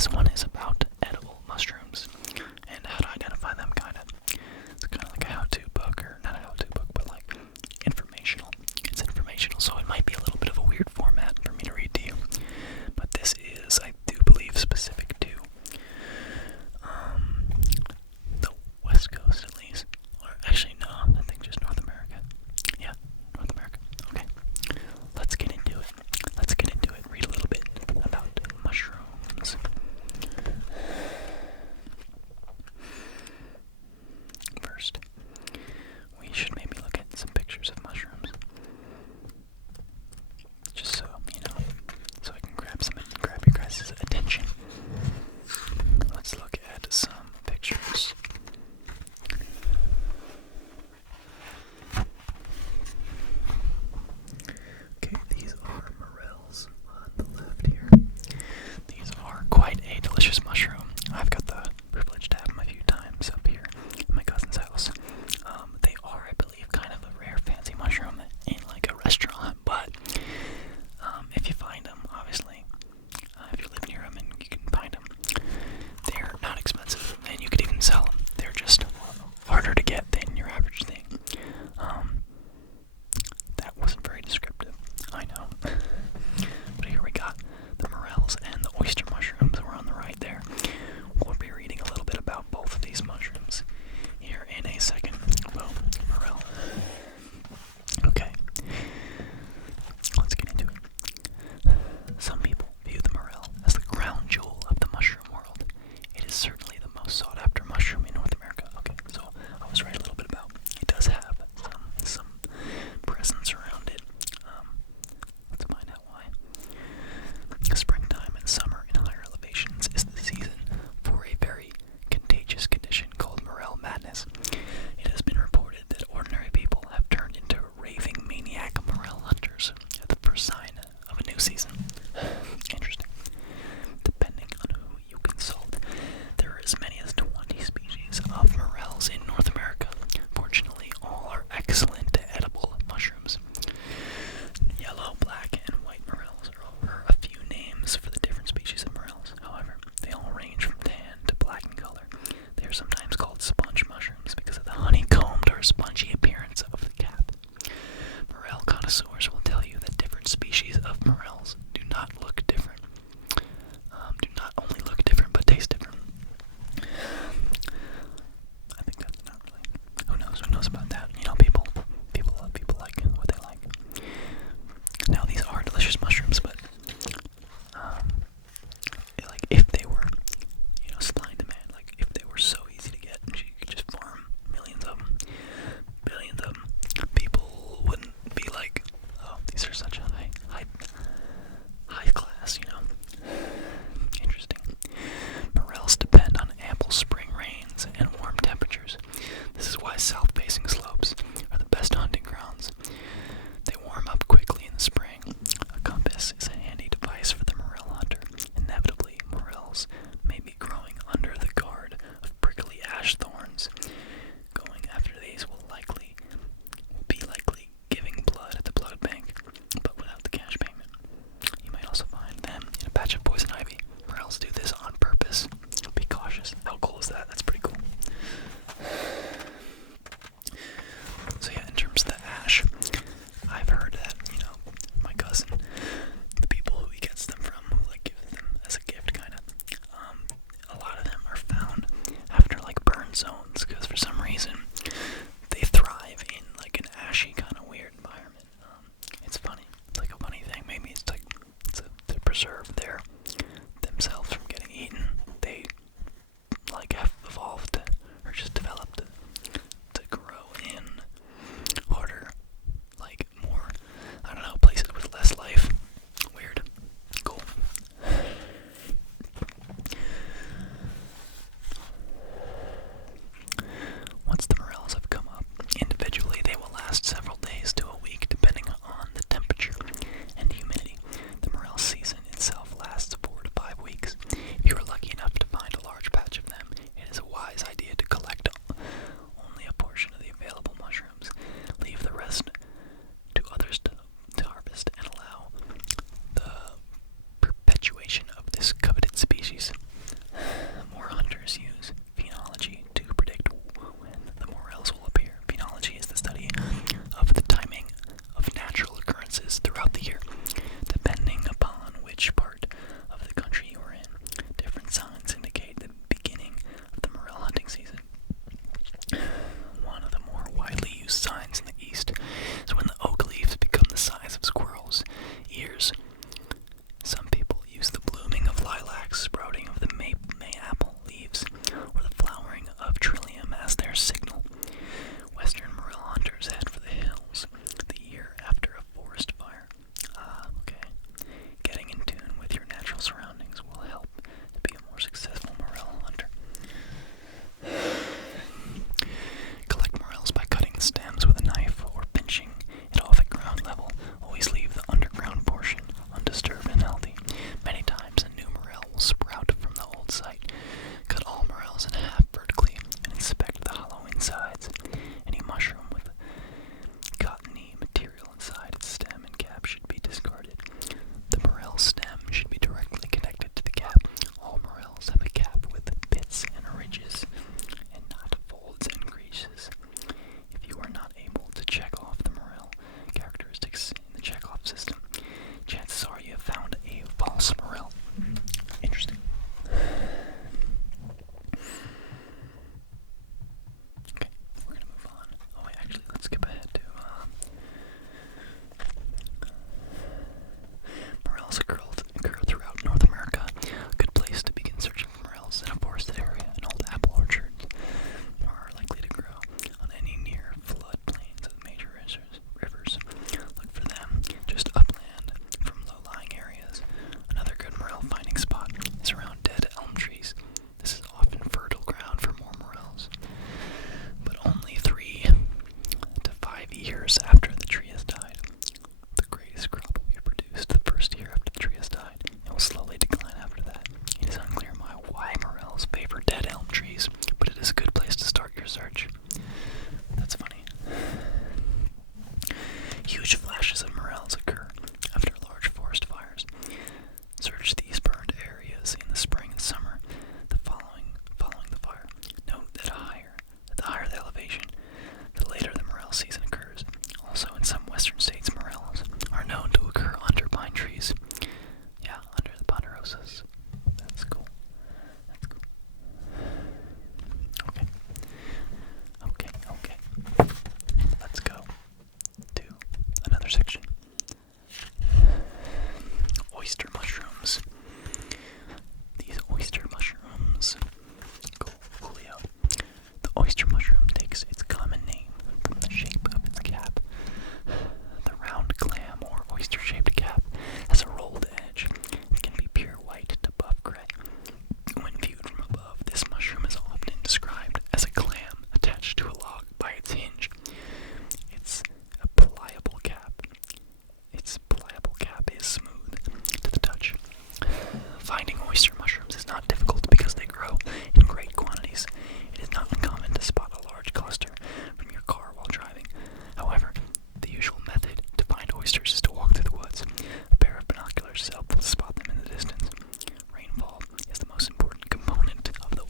this one is about edible mushrooms and how to identify them, kind of. It's kind of like a how-to book, or not a how-to book, but like informational. It's informational, so it might be a little bit of a weird format for me to read to you. But this is, I do believe, specific to the West Coast, at least. Or actually, no, I think just North America. Yeah, North America. Okay, let's get into it. Let's get into it. Read a little bit about mushrooms. First, we should maybe look at some pictures of mushrooms. Just so, so I can grab your guys' attention. Let's look at some pictures. Okay, these are morels on the left here. These are quite a delicious mushroom. I've got the privilege to have them a few times up here at my cousin's house. They are, I believe, kind of a rare fancy mushroom in like a restaurant, but if you find them, obviously, if you live near them and you can find them, they're not expensive, and you could even sell them. They're just harder to get than your average thing. That wasn't very descriptive, I know. But here we got the morels and the oyster mushrooms. We're on the right there. We'll be reading a little bit about both of these mushrooms here in a second. Well, morel. Okay, let's get into it. Some people view the morel as the crown jewel of the mushroom world. It is certainly the most sought after mushroom in North America. Okay, so I was right a little bit about it. Does have some presence around it. Let's find out why. Springtime and summer in higher elevations is the season for a very contagious condition called morel madness. It has been reported that ordinary people have turned into raving maniac morel hunters at the first sign of a new season. Interesting. Depending on who you consult, there are as many as 20 species of morels in North America. Fortunately, all are excellent edible mushrooms. Yellow, black, and white morels are a few names for the different species of morels. However, they all range from tan to black in color. They are sometimes called sponge mushrooms because of the honeycombed or spongy appearance of the cap. Morel connoisseurs will tell you that different species of morels do not look different. Do not only look different, but taste different. I think that's not really. Who knows? Who knows about that? People like what they like. Now, these are delicious mushrooms, but like if they were, supply and demand, like if they were so easy to get, and you could just farm millions of them, billions of them, people wouldn't be like, oh, these are such a high class, Interesting. Morels depend on ample spring rains and warm temperatures. This is why south-facing slopes are the best hunting grounds. They warm up quickly in the spring. A compass is a handy device for the morel hunter. Inevitably, morels may be growing under the guard of prickly ash thorns. Going after these will be likely giving blood at the blood bank, but without the cash payment. You might also find them in a patch of poison ivy. Morels do this on purpose. Be cautious. How cool is that? That's pretty cool. So yeah, in terms of the ash, I've heard that, my cousin, the people who he gets them from, like give them as a gift, kind of,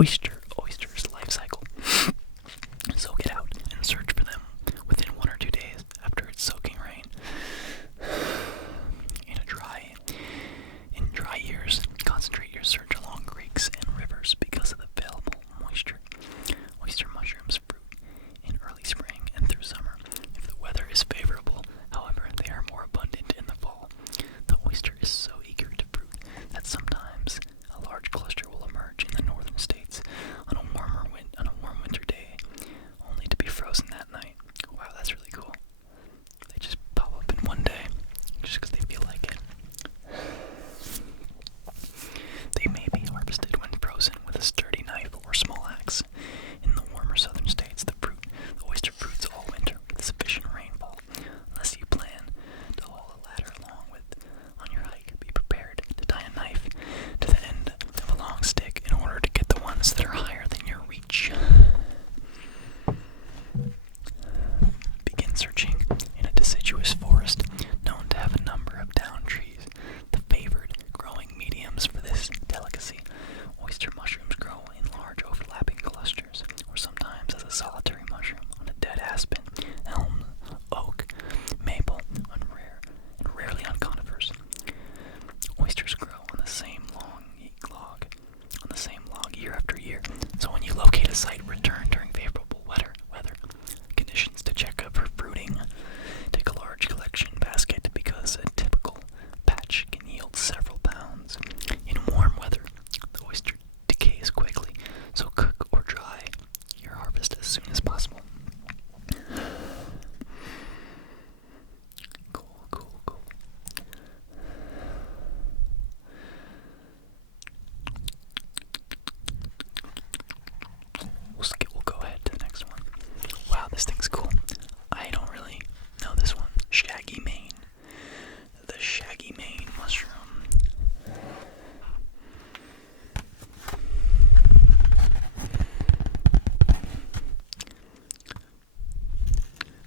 oyster's life cycle. So get out and search for them within 1 or 2 days after its soaking rain. In dry years, concentrate your search along creeks and rivers because of the available moisture. Oyster mushrooms fruit in early spring and through summer. If the weather is favorable, however, they are more abundant in the fall. The oyster is so eager to fruit that sometimes a large cluster will emerge in the northern states on a warm winter day, only to be frozen that night. Wow, that's really cool. They just pop up in one day, just because they feel like it. They may be harvested when frozen with a sturdy knife or small axe. In the warmer southern states, the oyster fruits all winter with sufficient rainfall. Unless you plan to haul a ladder along on your hike, be prepared to tie a knife to the end of a long stick in order to get the ones that are higher than your reach. Begin searching in a deciduous forest known to have a number of down trees, the favored growing mediums for this delicacy. Oyster mushrooms grow in large overlapping clusters, or sometimes as a solitary mushroom on a dead aspen, elm, oak, maple, and rarely on conifers. Oysters grow on the same log year after year, so when you locate a site, return during favorable weather conditions to check for fruiting. Take a large collection basket because a typical patch can yield several pounds. In warm weather, the oyster decays quickly, so cook or dry your harvest as soon as possible. Cool. We'll go ahead to the next one. Wow, this thing's cool. I don't really know this one. Shaggy mane. The shaggy mane mushroom.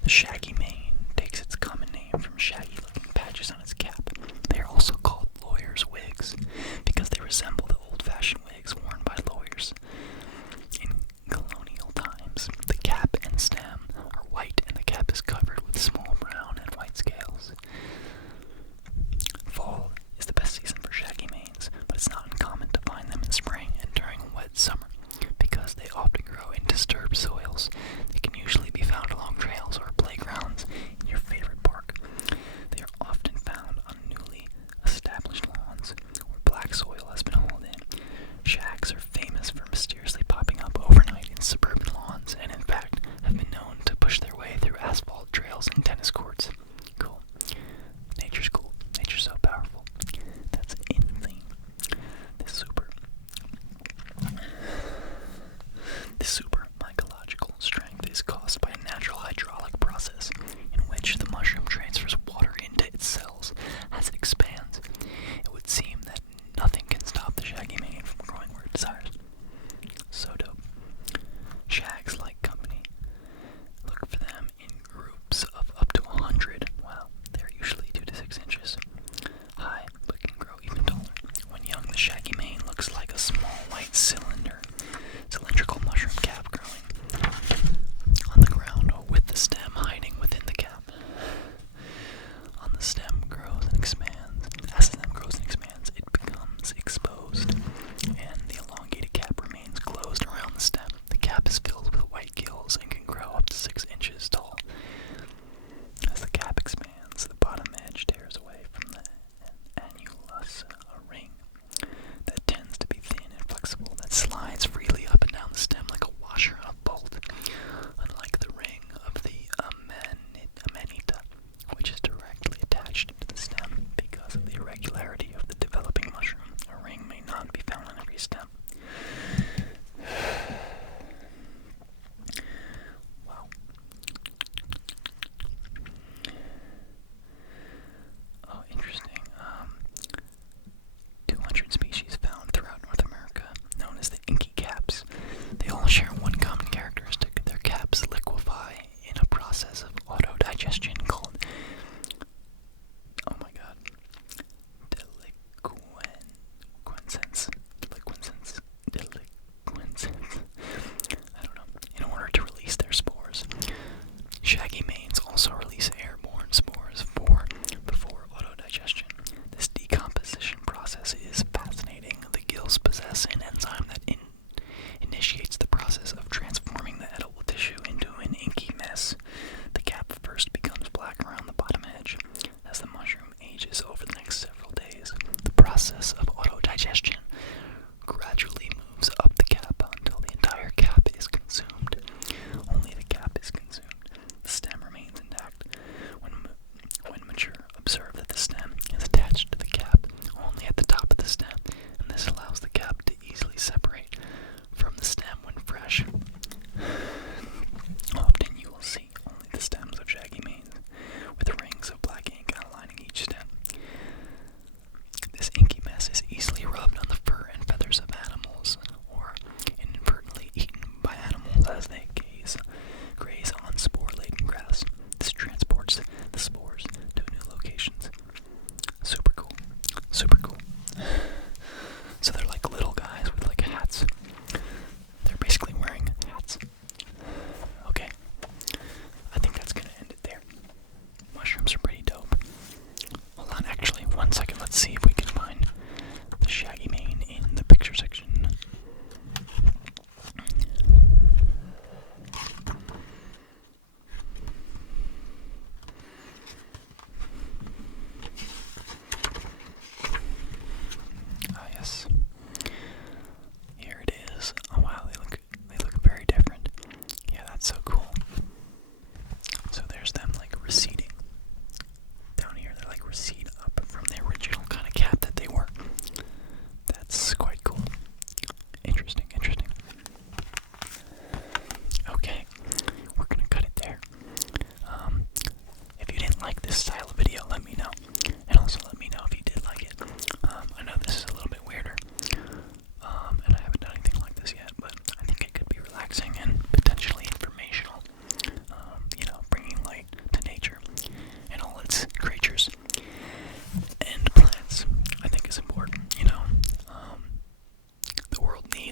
The shaggy mane takes its common name from shaggy-looking patches on its cap. They are also called lawyers' wigs because they resemble the old-fashioned wigs worn by lawyers. In colonial times, the cap and stem are white and the cap is covered with small brown and white scales. Fall is the best season for shaggy manes, but it's not uncommon to find them in spring and during a wet summer because they often grow in disturbed soils. They can usually be found along trails or playgrounds in your favorite park. They are often found on newly established lawns where black soil has been hauled in. Shags are famous for mysteriously popping up overnight in suburban lawns and in fact have been known to push their way through asphalt trails and tennis courts. Cool. Nature's cool. Nature's so powerful. That's insane. This super mycological strength is caused by a natural hydraulic process in which the mushroom transfers water into its cells as it expands. It would seem that nothing can stop the shaggy mane from growing where it desires. So dope. Shags like company. Look for them in groups of up to 100. Wow, they're usually 2 to 6 inches high, but can grow even taller. When young, the shaggy mane looks like a small white cylindrical mushroom cap growing on the ground or with the stem hiding within the cap. On the stem grows and expands. As the stem grows and expands, it becomes exposed, and the elongated cap remains closed around the stem. The cap is filled with white gills and can grow up to 6 inches tall. As the cap expands, the bottom edge tears away from the annulus, a ring that tends to be thin and flexible that slides freely up and down the stem like a washer on a bolt. Unlike the ring of the amanita, which is directly attached to the stem because of the irregularity of the developing mushroom, a ring may not be found on every stem. Wow. Oh, interesting. 200 species found throughout North America, known as the inky caps. They all share one common characteristic. Their caps liquefy in a process of autodigestion called, oh my god, deliquescence.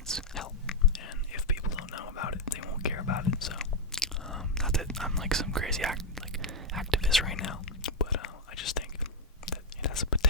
needs help, and if people don't know about it, they won't care about it. So, not that I'm like some crazy activist right now, but I just think that it has a potential